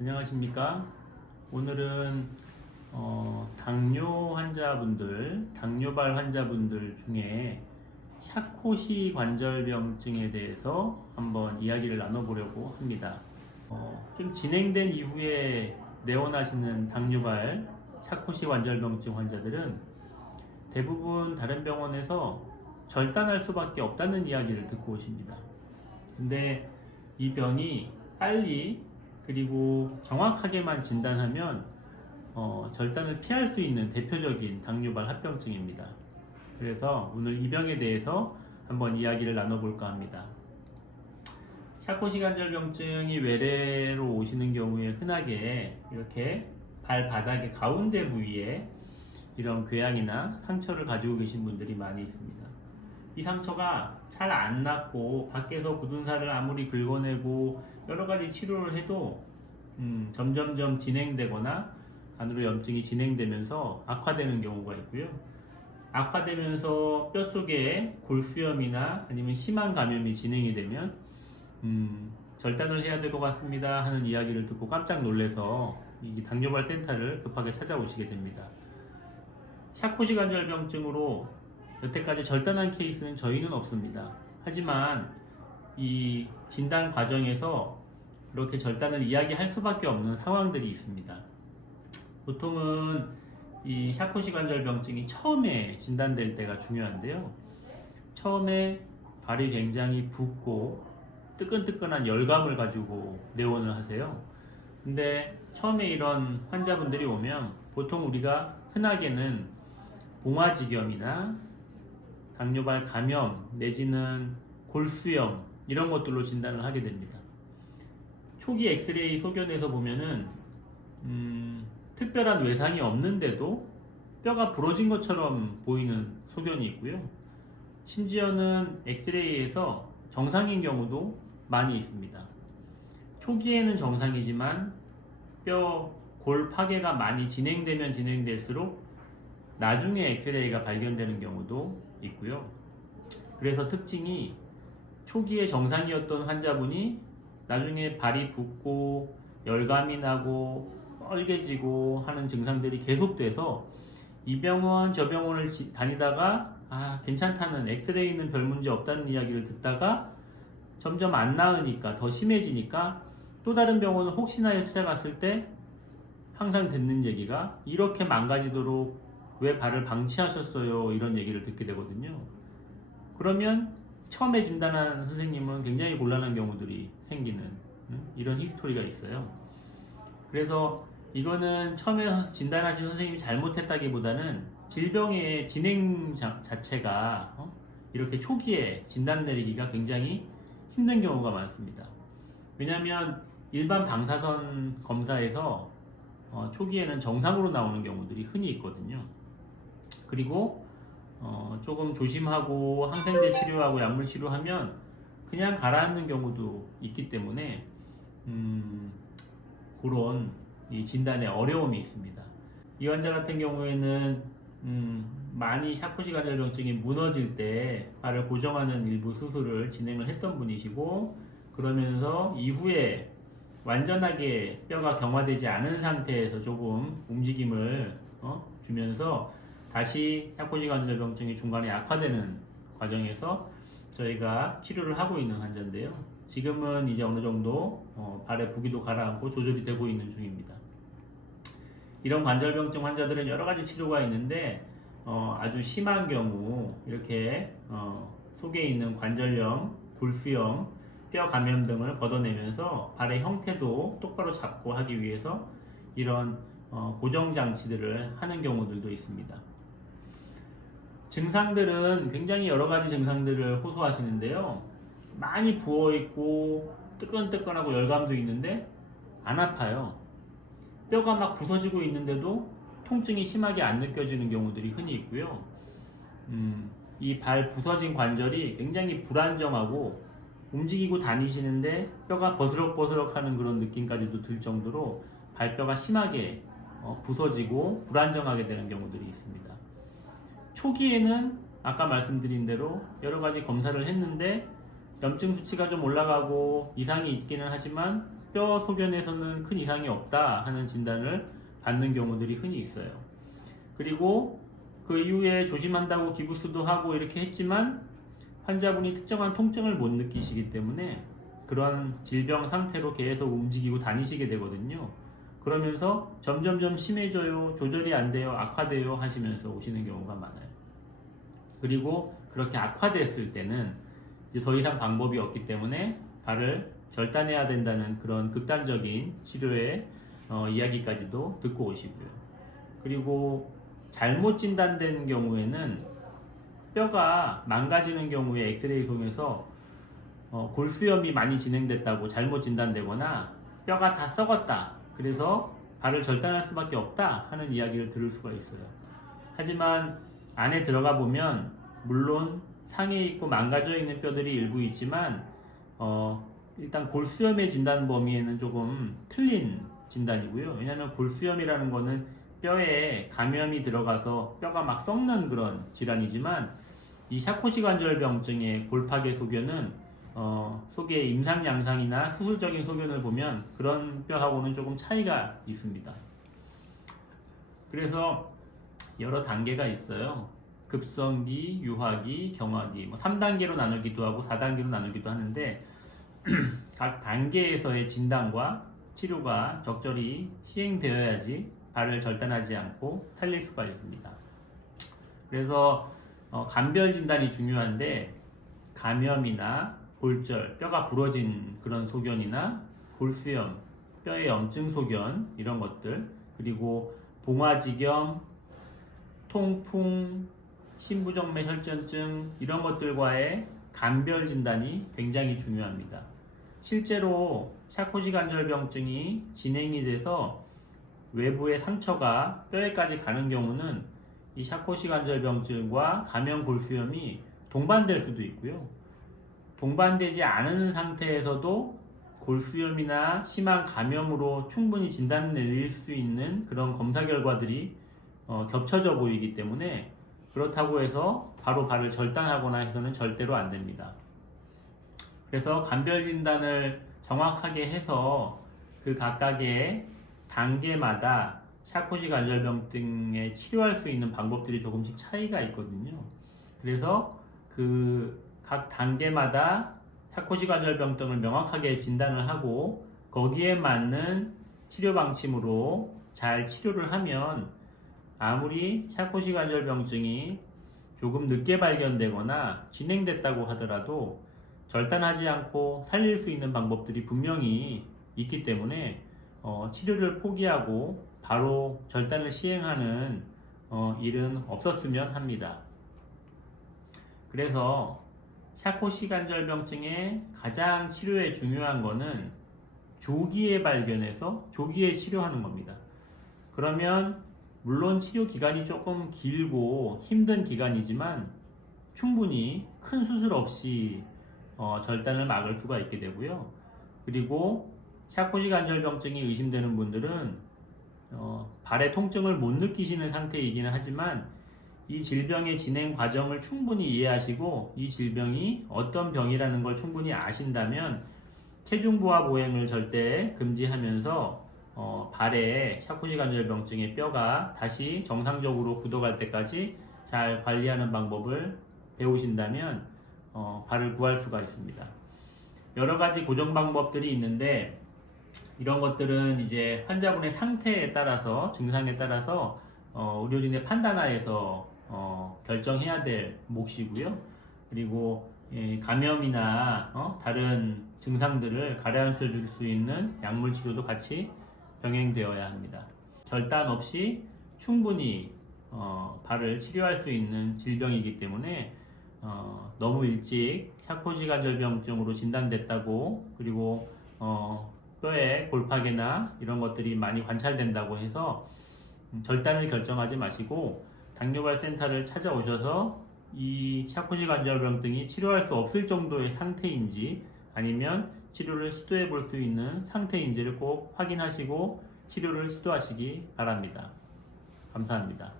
안녕하십니까? 오늘은 당뇨 환자분들, 당뇨발 환자분들 중에 샤코시 관절병증에 대해서 한번 이야기를 나눠보려고 합니다. 좀 진행된 이후에 내원하시는 당뇨발 샤코시 관절병증 환자들은 대부분 다른 병원에서 절단할 수밖에 없다는 이야기를 듣고 오십니다. 근데 이 병이 빨리 그리고 정확하게만 진단하면 절단을 피할 수 있는 대표적인 당뇨발 합병증입니다. 그래서 오늘 이 병에 대해서 한번 이야기를 나눠볼까 합니다. 샤코시 관절병증이 외래로 오시는 경우에 흔하게 이렇게 발바닥의 가운데 부위에 이런 궤양이나 상처를 가지고 계신 분들이 많이 있습니다. 이 상처가 잘 안 낫고 밖에서 굳은 살을 아무리 긁어내고 여러 가지 치료를 해도 점점점 진행되거나 안으로 염증이 진행되면서 악화되는 경우가 있고요. 악화되면서 뼛속에 골수염이나 아니면 심한 감염이 진행이 되면 절단을 해야 될 것 같습니다 하는 이야기를 듣고 깜짝 놀라서 이 당뇨발 센터를 급하게 찾아오시게 됩니다. 샤코시 관절병증으로 여태까지 절단한 케이스는 저희는 없습니다. 하지만 이 진단 과정에서 이렇게 절단을 이야기할 수밖에 없는 상황들이 있습니다. 보통은 이 샤코시 관절병증이 처음에 진단될 때가 중요한데요. 처음에 발이 굉장히 붓고 뜨끈뜨끈한 열감을 가지고 내원을 하세요. 근데 처음에 이런 환자분들이 오면 보통 우리가 흔하게는 봉화지겸이나 당뇨발 감염 내지는 골수염 이런 것들로 진단을 하게 됩니다. 초기 엑스레이 소견에서 보면은 특별한 외상이 없는데도 뼈가 부러진 것처럼 보이는 소견이 있고요. 심지어는 엑스레이에서 정상인 경우도 많이 있습니다. 초기에는 정상이지만 골 파괴가 많이 진행되면 진행될수록 나중에 엑스레이가 발견되는 경우도 있고요. 그래서 특징이 초기에 정상이었던 환자분이 나중에 발이 붓고 열감이 나고 뻘개지고 하는 증상들이 계속돼서 이 병원 저 병원을 다니다가 괜찮다는 엑스레이는 별 문제 없다는 이야기를 듣다가 점점 안 나으니까 더 심해지니까 또 다른 병원을 혹시나 찾아갔을 때 항상 듣는 얘기가 이렇게 망가지도록 왜 발을 방치하셨어요? 이런 얘기를 듣게 되거든요. 그러면 처음에 진단한 선생님은 굉장히 곤란한 경우들이 생기는 이런 히스토리가 있어요. 그래서 이거는 처음에 진단하신 선생님이 잘못했다기보다는 질병의 진행 자체가 이렇게 초기에 진단 내리기가 굉장히 힘든 경우가 많습니다. 왜냐하면 일반 방사선 검사에서 초기에는 정상으로 나오는 경우들이 흔히 있거든요. 그리고 조금 조심하고 항생제 치료하고 약물 치료하면 그냥 가라앉는 경우도 있기 때문에 그런 이 진단에 어려움이 있습니다. 이 환자 같은 경우에는 많이 샤코시 관절병증이 무너질 때 발을 고정하는 일부 수술을 진행을 했던 분이시고 그러면서 이후에 완전하게 뼈가 경화되지 않은 상태에서 조금 움직임을 주면서 다시 샤코시 관절병증이 중간에 악화되는 과정에서 저희가 치료를 하고 있는 환자인데요. 지금은 이제 어느 정도 발의 부기도 가라앉고 조절이 되고 있는 중입니다. 이런 관절병증 환자들은 여러 가지 치료가 있는데 아주 심한 경우 이렇게 속에 있는 관절염, 골수염, 뼈 감염 등을 걷어내면서 발의 형태도 똑바로 잡고 하기 위해서 이런 고정 장치들을 하는 경우들도 있습니다. 증상들은 굉장히 여러 가지 증상들을 호소하시는데요. 많이 부어있고 뜨끈뜨끈하고 열감도 있는데 안 아파요. 뼈가 막 부서지고 있는데도 통증이 심하게 안 느껴지는 경우들이 흔히 있고요. 이 발 부서진 관절이 굉장히 불안정하고 움직이고 다니시는데 뼈가 버스럭버스럭 하는 그런 느낌까지도 들 정도로 발뼈가 심하게 부서지고 불안정하게 되는 경우들이 있습니다. 초기에는 아까 말씀드린 대로 여러 가지 검사를 했는데 염증 수치가 좀 올라가고 이상이 있기는 하지만 뼈 소견에서는 큰 이상이 없다 하는 진단을 받는 경우들이 흔히 있어요. 그리고 그 이후에 조심한다고 기부스도 하고 이렇게 했지만 환자분이 특정한 통증을 못 느끼시기 때문에 그런 질병 상태로 계속 움직이고 다니시게 되거든요. 그러면서 점점점 심해져요, 조절이 안 돼요, 악화돼요 하시면서 오시는 경우가 많아요. 그리고 그렇게 악화됐을 때는 이제 더 이상 방법이 없기 때문에 발을 절단해야 된다는 그런 극단적인 치료의 이야기까지도 듣고 오시고요. 그리고 잘못 진단된 경우에는 뼈가 망가지는 경우에 엑스레이 통해서 골수염이 많이 진행됐다고 잘못 진단되거나 뼈가 다 썩었다, 그래서 발을 절단할 수밖에 없다 하는 이야기를 들을 수가 있어요. 하지만 안에 들어가 보면 물론 상해 있고 망가져 있는 뼈들이 일부 있지만 일단 골수염의 진단 범위에는 조금 틀린 진단이고요. 왜냐하면 골수염이라는 거는 뼈에 감염이 들어가서 뼈가 막 썩는 그런 질환이지만 이 샤코시관절병증의 골파계 소견은 속의 임상 양상이나 수술적인 소견을 보면 그런 뼈하고는 조금 차이가 있습니다. 그래서 여러 단계가 있어요. 급성기, 유화기, 경화기, 3단계로 나누기도 하고 4단계로 나누기도 하는데 각 단계에서의 진단과 치료가 적절히 시행되어야지 발을 절단하지 않고 살릴 수가 있습니다. 그래서 감별 진단이 중요한데 감염이나 골절, 뼈가 부러진 그런 소견이나 골수염, 뼈의 염증 소견 이런 것들, 그리고 봉화지겸, 통풍, 신부정맥 혈전증 이런 것들과의 감별 진단이 굉장히 중요합니다. 실제로 샤코시관절병증이 진행이 돼서 외부의 상처가 뼈에까지 가는 경우는 이 샤코시관절병증과 감염 골수염이 동반될 수도 있고요. 동반되지 않은 상태에서도 골수염이나 심한 감염으로 충분히 진단 내릴 수 있는 그런 검사 결과들이 겹쳐져 보이기 때문에 그렇다고 해서 바로 발을 절단하거나 해서는 절대로 안 됩니다. 그래서 감별 진단을 정확하게 해서 그 각각의 단계마다 샤코시관절병증에 치료할 수 있는 방법들이 조금씩 차이가 있거든요. 그래서 그 각 단계마다 샤코시관절병증을 명확하게 진단을 하고 거기에 맞는 치료 방침으로 잘 치료를 하면 아무리 샤코시관절병증이 조금 늦게 발견되거나 진행됐다고 하더라도 절단하지 않고 살릴 수 있는 방법들이 분명히 있기 때문에 치료를 포기하고 바로 절단을 시행하는 일은 없었으면 합니다. 그래서 샤코시관절병증의 가장 치료에 중요한 거는 조기에 발견해서 조기에 치료하는 겁니다. 그러면 물론 치료 기간이 조금 길고 힘든 기간이지만 충분히 큰 수술 없이 절단을 막을 수가 있게 되고요. 그리고 샤코시관절병증이 의심되는 분들은 발의 통증을 못 느끼시는 상태이기는 하지만 이 질병의 진행 과정을 충분히 이해하시고 이 질병이 어떤 병이라는 걸 충분히 아신다면 체중 부하 보행을 절대 금지하면서 발에 샤코시관절병증의 뼈가 다시 정상적으로 굳어갈 때까지 잘 관리하는 방법을 배우신다면 발을 구할 수가 있습니다. 여러 가지 고정 방법들이 있는데 이런 것들은 이제 환자분의 상태에 따라서 증상에 따라서 의료진의 판단하에서 결정해야 될 몫이고요. 그리고 감염이나 다른 증상들을 가라앉혀 줄 수 있는 약물 치료도 같이 병행되어야 합니다. 절단 없이 충분히 발을 치료할 수 있는 질병이기 때문에 너무 일찍 샤코시관절병증으로 진단됐다고 그리고 뼈에 골파계나 이런 것들이 많이 관찰된다고 해서 절단을 결정하지 마시고 당뇨발센터를 찾아오셔서 이 샤코시관절병증이 치료할 수 없을 정도의 상태인지 아니면 치료를 시도해 볼 수 있는 상태인지를 꼭 확인하시고 치료를 시도하시기 바랍니다. 감사합니다.